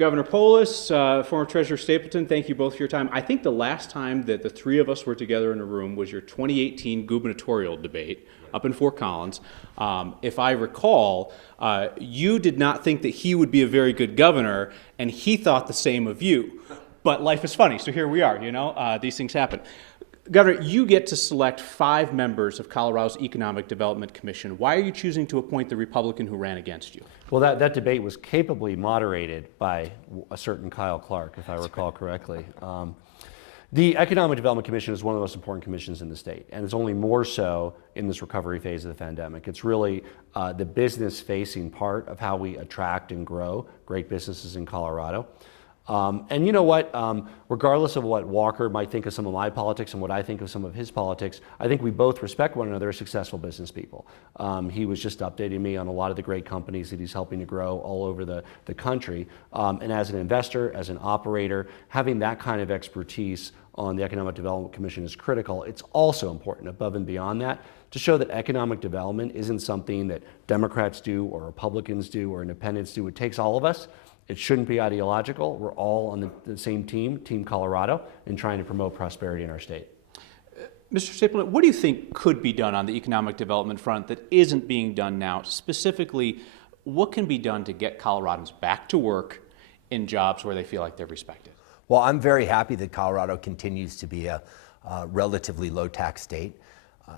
Governor Polis, former Treasurer Stapleton, thank you both for your time. I think the last time that the three of us were together in a room was your 2018 gubernatorial debate up in Fort Collins. If I recall, you did not think that he would be a very good governor, and he thought the same of you. But life is funny, so here we are, these things happen. Governor, you get to select 5 members of Colorado's Economic Development Commission. Why are you choosing to appoint the Republican who ran against you? Well, that debate was capably moderated by a certain Kyle Clark, if I recall correctly. The Economic Development Commission is one of the most important commissions in the state, and it's only more so in this recovery phase of the pandemic. It's really the business-facing part of how we attract and grow great businesses in Colorado. And you know what, regardless of what Walker might think of some of my politics and what I think of some of his politics, I think we both respect one another as successful business people. He was just updating me on a lot of the great companies that he's helping to grow all over the country. And as an investor, as an operator, having that kind of expertise on the Economic Development Commission is critical. It's also important, above and beyond that, to show that economic development isn't something that Democrats do or Republicans do or independents do. It takes all of us. It shouldn't be ideological. We're all on the same team, Team Colorado, in trying to promote prosperity in our state. Mr. Stapleton, what do you think could be done on the economic development front that isn't being done now? Specifically, what can be done to get Coloradans back to work in jobs where they feel like they're respected? Well, I'm very happy that Colorado continues to be a relatively low-tax state.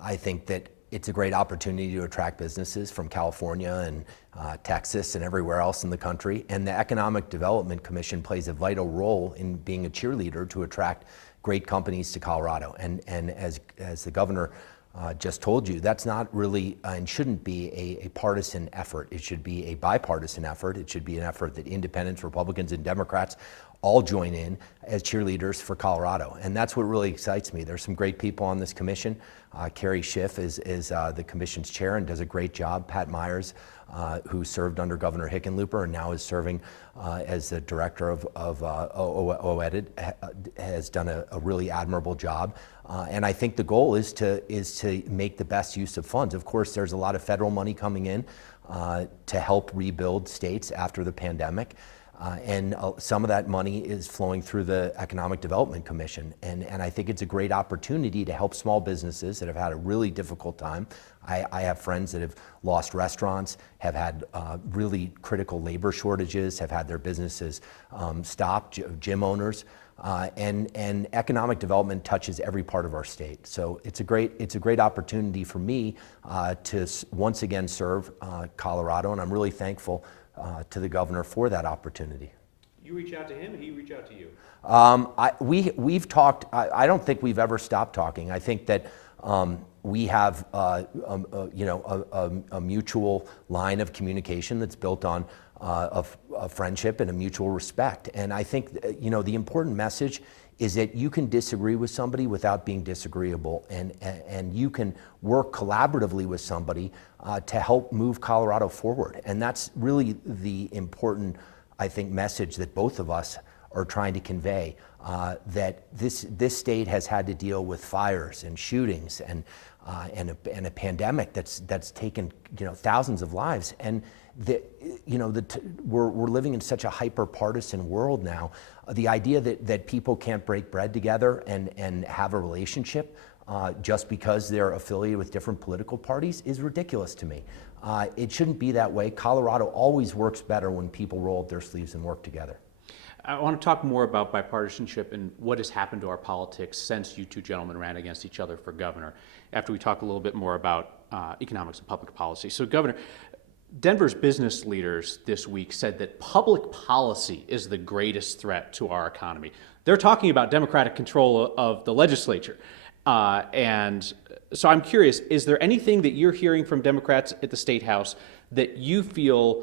I think that it's a great opportunity to attract businesses from California and Texas and everywhere else in the country. And the Economic Development Commission plays a vital role in being a cheerleader to attract great companies to Colorado. And as the governor just told you, that's not really and shouldn't be a partisan effort. It should be a bipartisan effort. It should be an effort that independents, Republicans, and Democrats all join in as cheerleaders for Colorado. And that's what really excites me. There's some great people on this commission. Carrie Schiff is the commission's chair and does a great job. Pat Myers, who served under Governor Hickenlooper and now is serving as the director of OED, has done a really admirable job. And I think the goal is to make the best use of funds. Of course, there's a lot of federal money coming in to help rebuild states after the pandemic. And some of that money is flowing through the Economic Development Commission. And I think it's a great opportunity to help small businesses that have had a really difficult time. I have friends that have lost restaurants, have had really critical labor shortages, have had their businesses stopped, gym owners. And economic development touches every part of our state. So it's a great opportunity for me to once again serve Colorado, and I'm really thankful to the governor for that opportunity. You reach out to him, and he reach out to you. We've talked. I don't think we've ever stopped talking. I think that we have a mutual line of communication that's built on a friendship and a mutual respect. And I think the important message is that you can disagree with somebody without being disagreeable, and you can work collaboratively with somebody to help move Colorado forward. And that's really the important, I think, message that both of us are trying to convey, that this state has had to deal with fires and shootings and a pandemic that's taken thousands of lives. And we're living in such a hyper-partisan world now. The idea that people can't break bread together and have a relationship just because they're affiliated with different political parties is ridiculous to me. It shouldn't be that way. Colorado always works better when people roll up their sleeves and work together. I want to talk more about bipartisanship and what has happened to our politics since you two gentlemen ran against each other for governor, after we talk a little bit more about economics and public policy. So, Governor, Denver's business leaders this week said that public policy is the greatest threat to our economy. They're talking about Democratic control of the legislature. And so I'm curious, is there anything that you're hearing from Democrats at the State House that you feel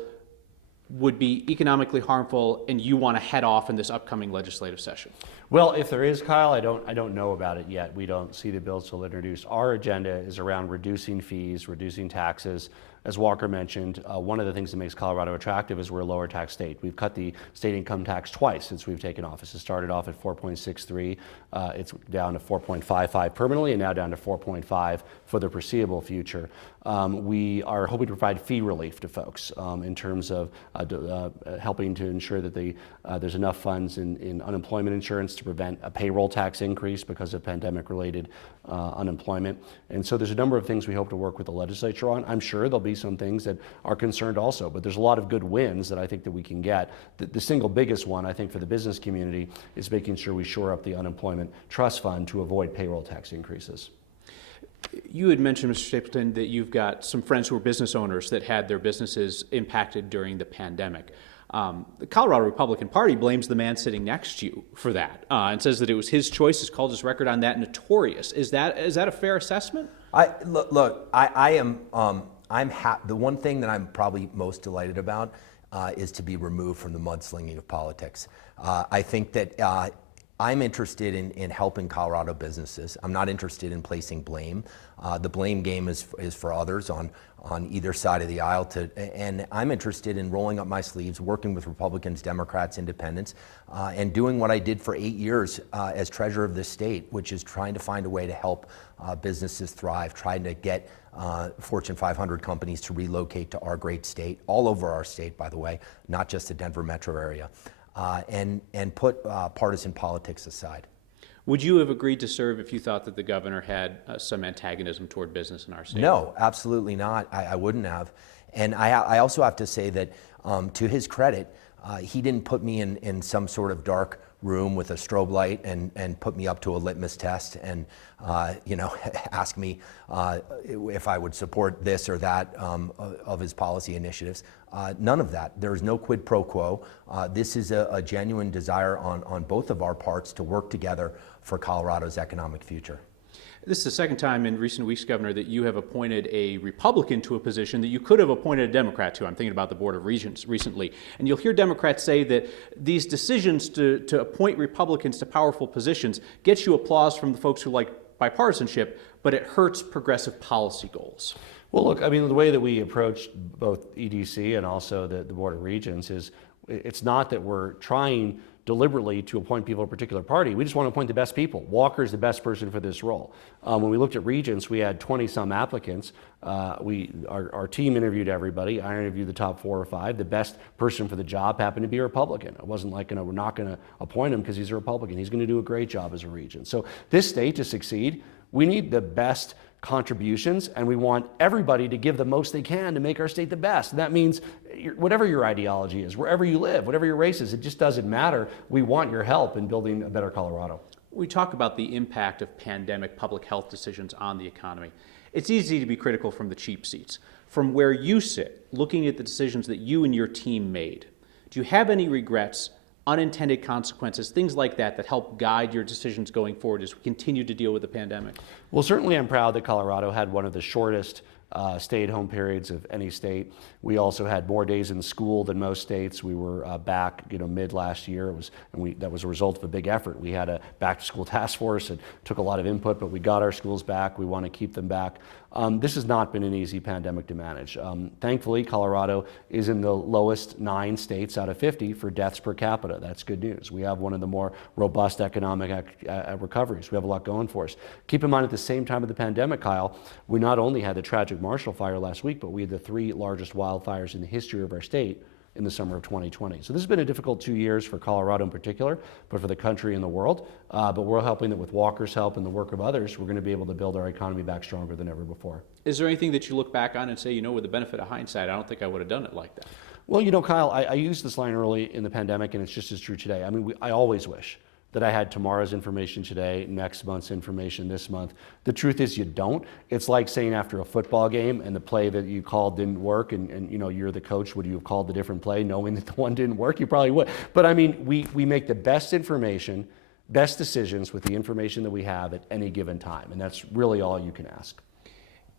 would be economically harmful and you want to head off in this upcoming legislative session? Well, if there is, Kyle, I don't know about it yet. We don't see the bills till introduced. Our agenda is around reducing fees, reducing taxes, as Walker mentioned, one of the things that makes Colorado attractive is we're a lower tax state. We've cut the state income tax twice since we've taken office. It started off at 4.63, it's down to 4.55 permanently, and now down to 4.5 for the foreseeable future. We are hoping to provide fee relief to folks in terms of helping to ensure that there's enough funds in unemployment insurance to prevent a payroll tax increase because of pandemic-related unemployment. And so there's a number of things we hope to work with the legislature on. I'm sure there'll be some things that are concerned also, but there's a lot of good wins that I think that we can get. The single biggest one, I think, for the business community is making sure we shore up the unemployment trust fund to avoid payroll tax increases. You had mentioned, Mr. Stapleton, that you've got some friends who are business owners that had their businesses impacted during the pandemic. The Colorado Republican Party blames the man sitting next to you for that and says that it was his choice, has called his record on that notorious. Is that a fair assessment? The one thing that I'm probably most delighted about is to be removed from the mudslinging of politics. I think that I'm interested in helping Colorado businesses. I'm not interested in placing blame. The blame game is for others on either side of the aisle, and I'm interested in rolling up my sleeves, working with Republicans, Democrats, Independents, and doing what I did for 8 years as treasurer of this state, which is trying to find a way to help businesses thrive, trying to get Fortune 500 companies to relocate to our great state, all over our state, by the way, not just the Denver metro area, and put partisan politics aside. Would you have agreed to serve if you thought that the governor had some antagonism toward business in our state? No, absolutely not. I wouldn't have. And I also have to say that to his credit, he didn't put me in some sort of dark room with a strobe light and put me up to a litmus test and ask me if I would support this or that of his policy initiatives. None of that. There is no quid pro quo. This is a genuine desire on both of our parts to work together for Colorado's economic future. This is the second time in recent weeks, Governor, that you have appointed a Republican to a position that you could have appointed a Democrat to. I'm thinking about the Board of Regents recently. And you'll hear Democrats say that these decisions to appoint Republicans to powerful positions gets you applause from the folks who like bipartisanship, but it hurts progressive policy goals. Well, look, I mean, the way that we approach both EDC and also the Board of Regents is it's not that we're trying deliberately to appoint people to a particular party. We just want to appoint the best people. Walker is the best person for this role. When we looked at Regents, we had 20-some applicants. Our team interviewed everybody. I interviewed the top 4 or 5. The best person for the job happened to be a Republican. It wasn't like, we're not going to appoint him because he's a Republican. He's going to do a great job as a regent. So this state to succeed, we need the best contributions, and we want everybody to give the most they can to make our state the best. And that means whatever your ideology is, wherever you live, whatever your race is, it just doesn't matter. We want your help in building a better Colorado. We talk about the impact of pandemic public health decisions on the economy. It's easy to be critical from the cheap seats. From where you sit, looking at the decisions that you and your team made, do you have any regrets, unintended consequences, things like that help guide your decisions going forward as we continue to deal with the pandemic? Well, certainly I'm proud that Colorado had one of the shortest stay-at-home periods of any state. We also had more days in school than most states. We were back, mid last year. That was a result of a big effort. We had a back-to-school task force. It took a lot of input, but we got our schools back. We want to keep them back. This has not been an easy pandemic to manage. Thankfully, Colorado is in the lowest 9 states out of 50 for deaths per capita. That's good news. We have one of the more robust economic recoveries. We have a lot going for us. Keep in mind, at the same time of the pandemic, Kyle, we not only had the tragic Marshall Fire last week, but we had the 3 largest wildfires in the history of our state in the summer of 2020. So this has been a difficult 2 years for Colorado in particular, but for the country and the world. But we're hoping that with Walker's help and the work of others, we're going to be able to build our economy back stronger than ever before. Is there anything that you look back on and say, with the benefit of hindsight, I don't think I would have done it like that? Well, Kyle, I used this line early in the pandemic, and it's just as true today. I mean, I always wish that I had tomorrow's information today, next month's information this month. The truth is you don't. It's like saying after a football game and the play that you called didn't work and you're the coach, would you have called a different play knowing that the one didn't work? You probably would. But I mean, we make the best information, best decisions with the information that we have at any given time. And that's really all you can ask.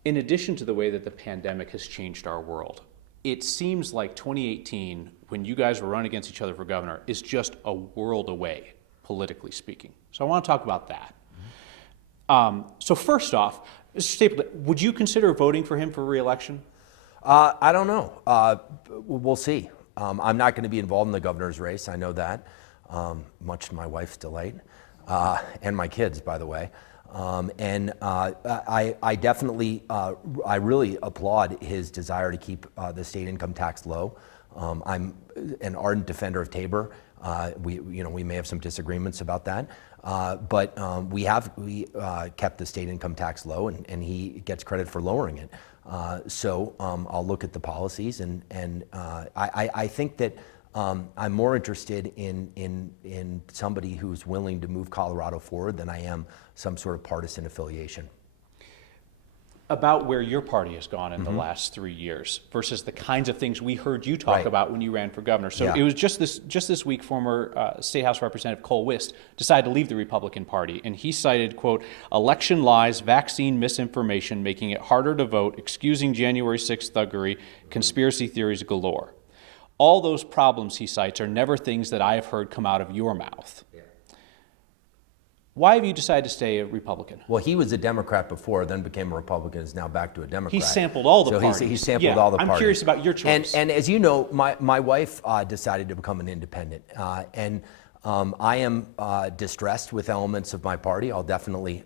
In addition to the way that the pandemic has changed our world, it seems like 2018, when you guys were running against each other for governor, is just a world away, politically speaking. So I want to talk about that. So first off, Mr. Stapleton, would you consider voting for him for re-election? I don't know. We'll see. I'm not going to be involved in the governor's race. I know that, much to my wife's delight, and my kids, by the way. I definitely, I really applaud his desire to keep the state income tax low. I'm an ardent defender of Tabor. We may have some disagreements about that, but we kept the state income tax low, and he gets credit for lowering it. So I'll look at the policies, and I think that I'm more interested in somebody who's willing to move Colorado forward than I am some sort of partisan affiliation. About where your party has gone in the last 3 years versus the kinds of things we heard you talk Right. about when you ran for governor. So Yeah. it was just this week, former State House Representative Cole Wist decided to leave the Republican Party, and he cited, quote, election lies, vaccine misinformation, making it harder to vote, excusing January 6th thuggery, conspiracy theories galore. All those problems he cites are never things that I have heard come out of your mouth. Why have you decided to stay a Republican? Well, he was a Democrat before, then became a Republican, is now back to a Democrat. He sampled all the parties. He sampled Yeah, all the I'm parties. curious about your choice. And as you know, my wife decided to become an independent. And I am distressed with elements of my party. I'll definitely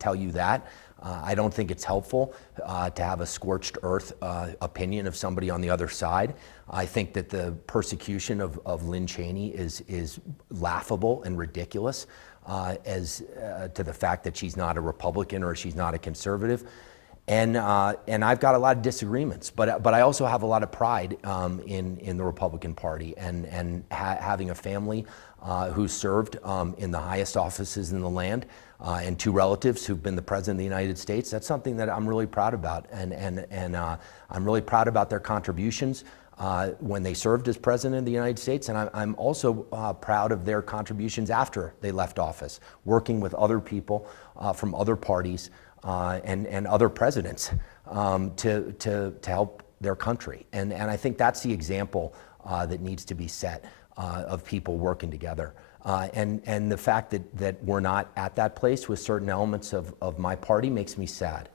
tell you that. I don't think it's helpful to have a scorched earth opinion of somebody on the other side. I think that the persecution of Lynn Cheney is laughable and ridiculous as to the fact that she's not a Republican or she's not a conservative. And I've got a lot of disagreements, but I also have a lot of pride in the Republican Party and having a family who served in the highest offices in the land and two relatives who've been the President of the United States. That's something that I'm really proud about, and I'm really proud about their contributions when they served as President of the United States, and I'm also proud of their contributions after they left office, working with other people from other parties and other presidents to help their country. And I think that's the example that needs to be set of people working together. And the fact that we're not at that place with certain elements of my party makes me sad.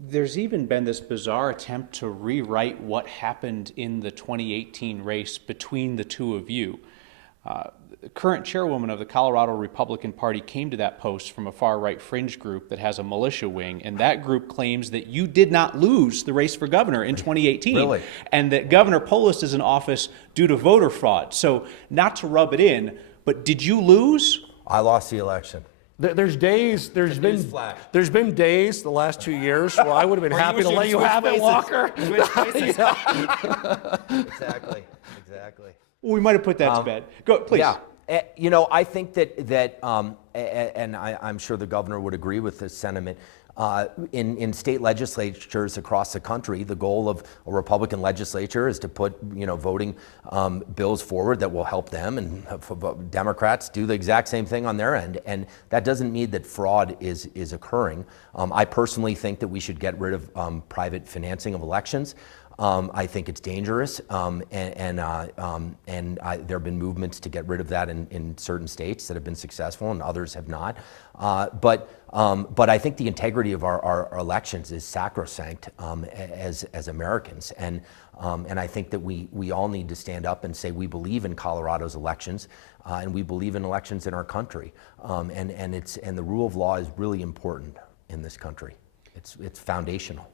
There's even been this bizarre attempt to rewrite what happened in the 2018 race between the two of you. The current chairwoman of the Colorado Republican Party came to that post from a far-right fringe group that has a militia wing, and that group claims that you did not lose the race for governor in 2018. Really? And that Governor Polis is in office due to voter fraud. So not to rub it in, but did you lose? I lost the election. There's days, there's been days the last 2 years where I would have been happy to let you have it, Walker. Exactly. Well, we might have put that to bed. Go, please. Yeah. I think that and I'm sure the governor would agree with this sentiment. In state legislatures across the country, the goal of a Republican legislature is to put voting bills forward that will help them, and Democrats do the exact same thing on their end. And that doesn't mean that fraud is occurring. I personally think that we should get rid of private financing of elections. I think it's dangerous, and there have been movements to get rid of that in certain states that have been successful, and others have not. But I think the integrity of our elections is sacrosanct as Americans, and I think that we all need to stand up and say we believe in Colorado's elections, and we believe in elections in our country, and the rule of law is really important in this country. It's foundational.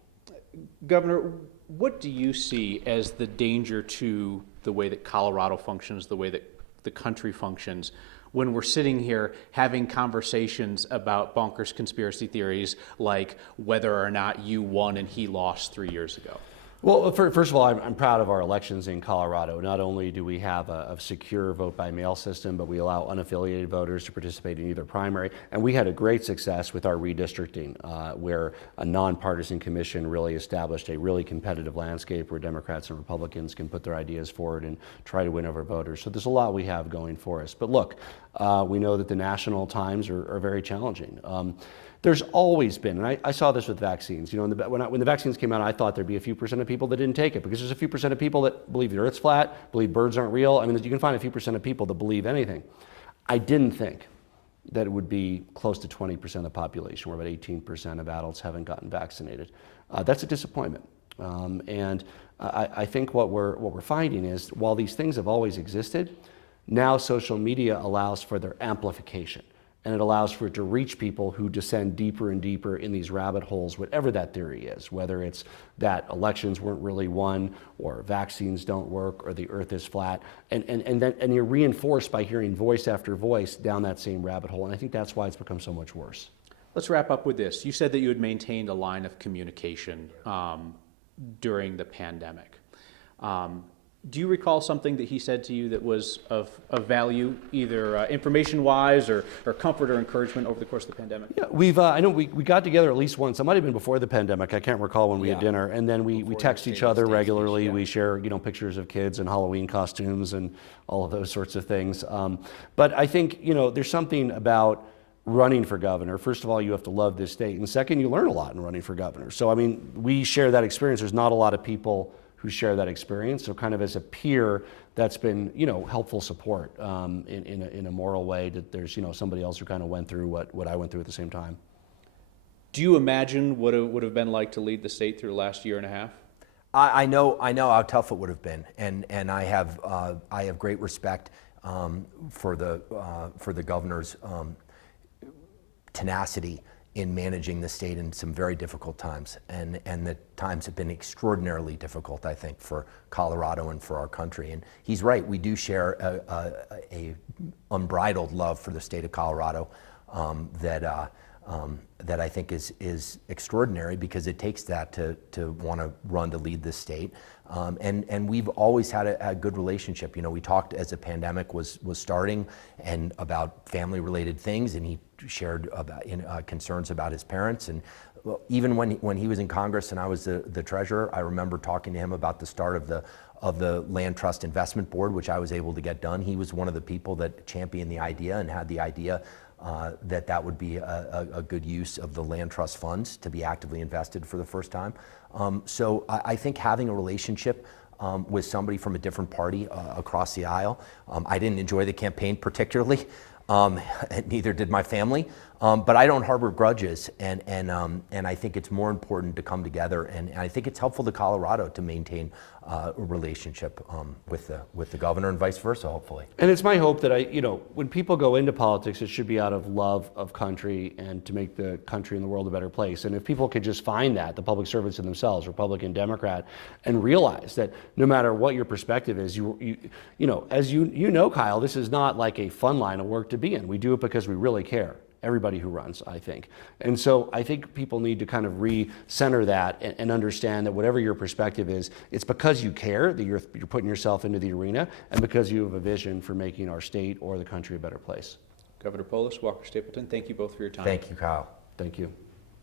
Governor, what do you see as the danger to the way that Colorado functions, the way that the country functions, when we're sitting here having conversations about bonkers conspiracy theories like whether or not you won and he lost 3 years ago? Well, first of all, I'm proud of our elections in Colorado. Not only do we have a secure vote-by-mail system, but we allow unaffiliated voters to participate in either primary. And we had a great success with our redistricting, where a nonpartisan commission really established a really competitive landscape where Democrats and Republicans can put their ideas forward and try to win over voters. So there's a lot we have going for us. But look, we know that the national times are very challenging. There's always been, and I saw this with vaccines. When the vaccines came out, I thought there'd be a few percent of people that didn't take it, because there's a few percent of people that believe the Earth's flat, believe birds aren't real. I mean, you can find a few percent of people that believe anything. I didn't think that it would be close to 20% of the population, where about 18% of adults haven't gotten vaccinated. That's a disappointment. I think what we're finding is, while these things have always existed, now social media allows for their amplification, and it allows for it to reach people who descend deeper and deeper in these rabbit holes, whatever that theory is, whether it's that elections weren't really won, or vaccines don't work, or the earth is flat, and you're reinforced by hearing voice after voice down that same rabbit hole, and I think that's why it's become so much worse. Let's wrap up with this. You said that you had maintained a line of communication during the pandemic. Do you recall something that he said to you that was of value, either information-wise or comfort or encouragement over the course of the pandemic? Yeah, I know we got together at least once. It might have been before the pandemic. I can't recall when we had Yeah. dinner. And then we Before text you each stayed on other stage, regularly. yeah. We share, pictures of kids and Halloween costumes and all of those sorts of things. But I think, there's something about running for governor. First of all, you have to love this state. And second, you learn a lot in running for governor. So, we share that experience. There's not a lot of people who share that experience. So kind of as a peer, that's been, helpful support in a moral way, that there's, somebody else who kind of went through what I went through at the same time. Do you imagine what it would have been like to lead the state through the last year and a half? I know how tough it would have been, and I have great respect for the governor's tenacity in managing the state in some very difficult times, and the times have been extraordinarily difficult, I think, for Colorado and for our country. And he's right, we do share a unbridled love for the state of Colorado that I think is extraordinary, because it takes that to want to run to lead this state. And we've always had a good relationship. We talked as the pandemic was starting, and about family-related things, and he shared about concerns about his parents. And even when he was in Congress and I was the treasurer, I remember talking to him about the start of the Land Trust Investment Board, which I was able to get done. He was one of the people that championed the idea and had the idea that would be a good use of the land trust funds to be actively invested for the first time. So I think having a relationship with somebody from a different party across the aisle, I didn't enjoy the campaign particularly, and neither did my family, but I don't harbor grudges, and I think it's more important to come together, and I think it's helpful to Colorado to maintain a relationship with the governor, and vice versa, hopefully. And it's my hope that when people go into politics, it should be out of love of country and to make the country and the world a better place. And if people could just find that, the public servants in themselves, Republican, Democrat, and realize that no matter what your perspective is, as you know, Kyle, this is not like a fun line of work to be in. We do it because we really care. Everybody who runs, I think. And so I think people need to kind of re-center that and understand that whatever your perspective is, it's because you care that you're putting yourself into the arena, and because you have a vision for making our state or the country a better place. Governor Polis, Walker Stapleton, thank you both for your time. Thank you, Kyle. Thank you.